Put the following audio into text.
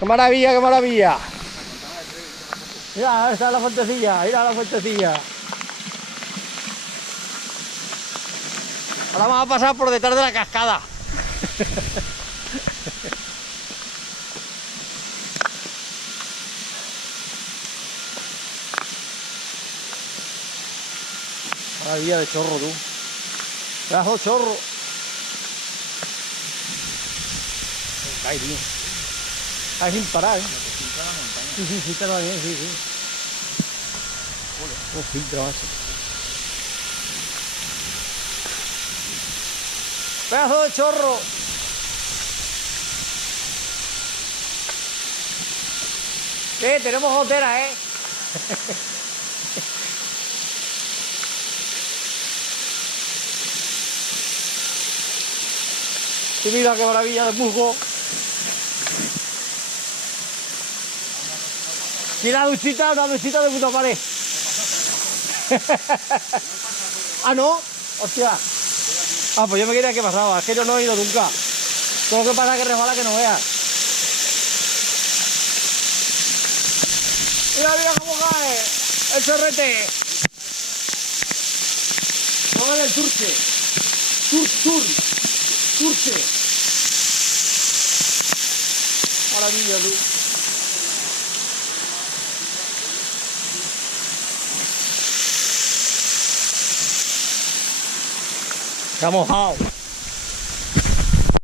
¡Qué maravilla, qué maravilla! Mira, esa es la fuentecilla, mira la fuentecilla. Ahora vamos a pasar por detrás de la cascada. Maravilla de chorro, tú. Pedazo de chorro. Cae, tío. Cae sin parar, ¿eh? Sí, sí, sí, está bien, sí, sí. Un filtro, macho. Pedazo de chorro. Tenemos gotera, ¿eh? Y mira qué maravilla de musgo. Y una duchita de puta pared. Ah, ¿no? Hostia. Ah, pues yo me quería que pasaba. Es que yo no he ido nunca. Todo lo que pasa es que resbala que no veas. Mira, mira cómo cae el chorrete. No es el turche. Turche. Maravilla, tú. Se ha mojado.